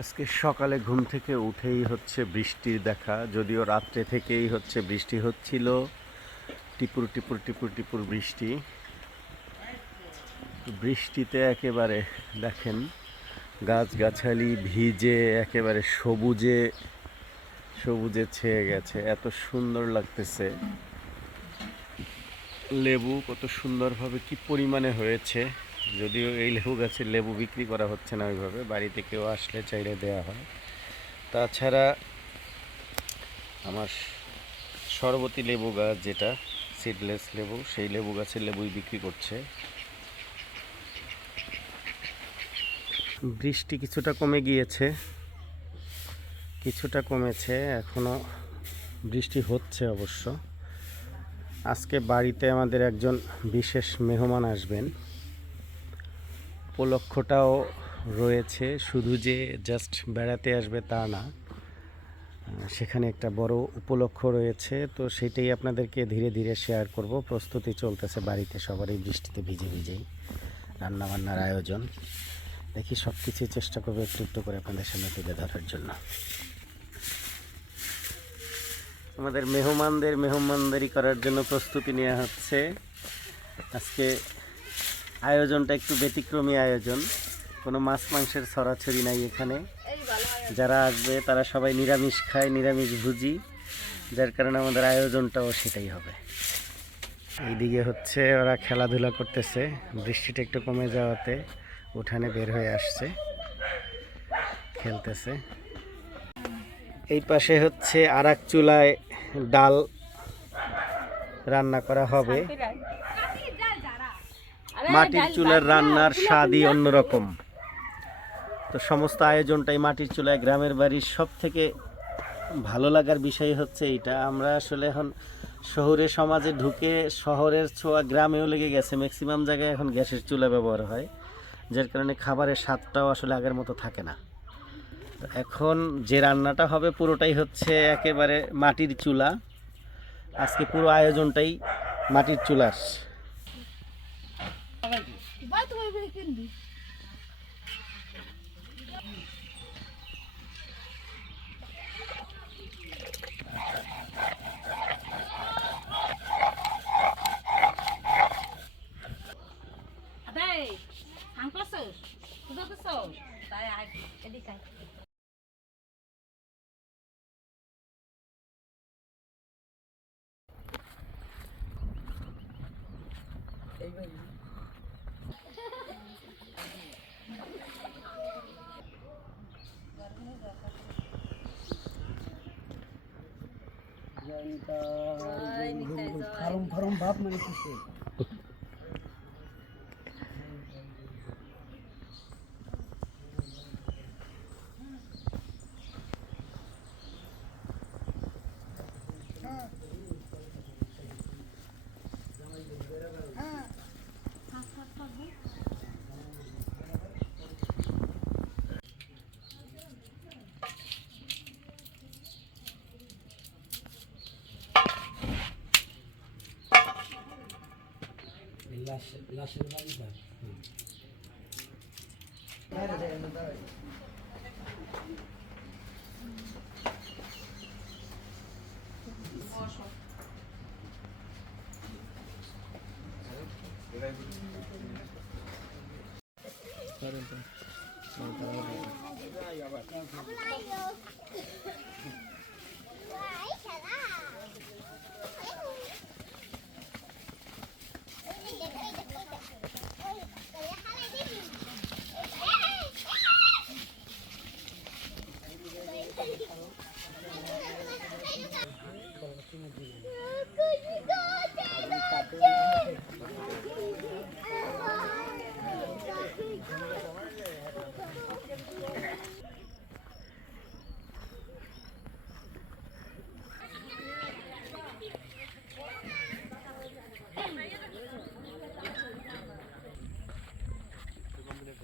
আজকে সকালে ঘুম থেকে উঠেই হচ্ছে বৃষ্টির দেখা, যদিও রাত্রে থেকেই হচ্ছে বৃষ্টি হচ্ছিল। টিপুর টিপুর টিপুর টিপুর বৃষ্টি। বৃষ্টিতে একেবারে দেখেন, গাছগাছালি ভিজে, একেবারে সবুজে সবুজে ছেয়ে গেছে। এত সুন্দর লাগতেছে। লেবু কত সুন্দরভাবে কি পরিমাণে হয়েছে। যদিও এই লেবু গাছের লেবু বিক্রি করা হচ্ছে না ওইভাবে, বাড়িতে কেউ আসলে চাইলে দেওয়া হয়। তাছাড়া আমার সরবতি লেবু গাছ যেটা সিডলেস লেবু, সেই লেবু গাছের লেবুই বিক্রি করছে। বৃষ্টি কিছুটা কমে গিয়েছে, কিছুটা কমেছে এখনও বৃষ্টি হচ্ছে অবশ্য। আজকে বাড়িতে আমাদের একজন বিশেষ মেহমান আসবেন। উপলক্ষটাও রয়েছে। শুধু যে জাস্ট বেড়াতে আসবে তা না সেখানে একটা বড় উপলক্ষ রয়েছে। তো সেটাই আপনাদেরকে ধীরে ধীরে শেয়ার করব। প্রস্তুতি চলতেছে বাড়িতে সবারই, বৃষ্টিতে ভিজে ভিজেই রান্নাবান্নার আয়োজন। দেখি সব কিছুই চেষ্টা করব একটু একটু করে আপনাদের সামনে তুলে ধরার জন্য। আমাদের মেহমানদের, মেহমানদারি করার জন্য প্রস্তুতি নেওয়া হচ্ছে। আজকে আয়োজনটা একটু ব্যতিক্রমী আয়োজন। কোনো মাছ মাংসের ছড়াছড়ি নাই এখানে। যারা আসবে, তারা সবাই নিরামিষ খায়, নিরামিষ ভুজি, যার কারণে আমাদের আয়োজনটাও সেটাই হবে। এইদিকে হচ্ছে ওরা খেলাধুলা করতেছে। বৃষ্টিটা একটু কমে যাওয়াতে উঠানে বের হয়ে আসছে। খেলতেছে। এই পাশে হচ্ছে আর চুলায় ডাল রান্না করা হবে। মাটির চুলার রান্নার স্বাদই অন্যরকম। তো সমস্ত আয়োজনটাই মাটির চুলায় গ্রামের বাড়ির সব থেকে ভালো লাগার বিষয় হচ্ছে এইটা। আমরা আসলে এখন শহরে সমাজে ঢুকে শহরের ছোঁয়া গ্রামেও লেগে গেছে। ম্যাক্সিমাম জায়গায় এখন গ্যাসের চুলা ব্যবহার হয় যার কারণে খাবারের স্বাদটাও আসলে আগের মতো থাকে না। তো এখন যে রান্নাটা হবে পুরোটাই হচ্ছে একেবারে মাটির চুলা। আজকে পুরো আয়োজনটাই মাটির চুলার। আদাই কাম করছস পূজা खरम खरम बाप मैंने पूछे লাশের বাড়ি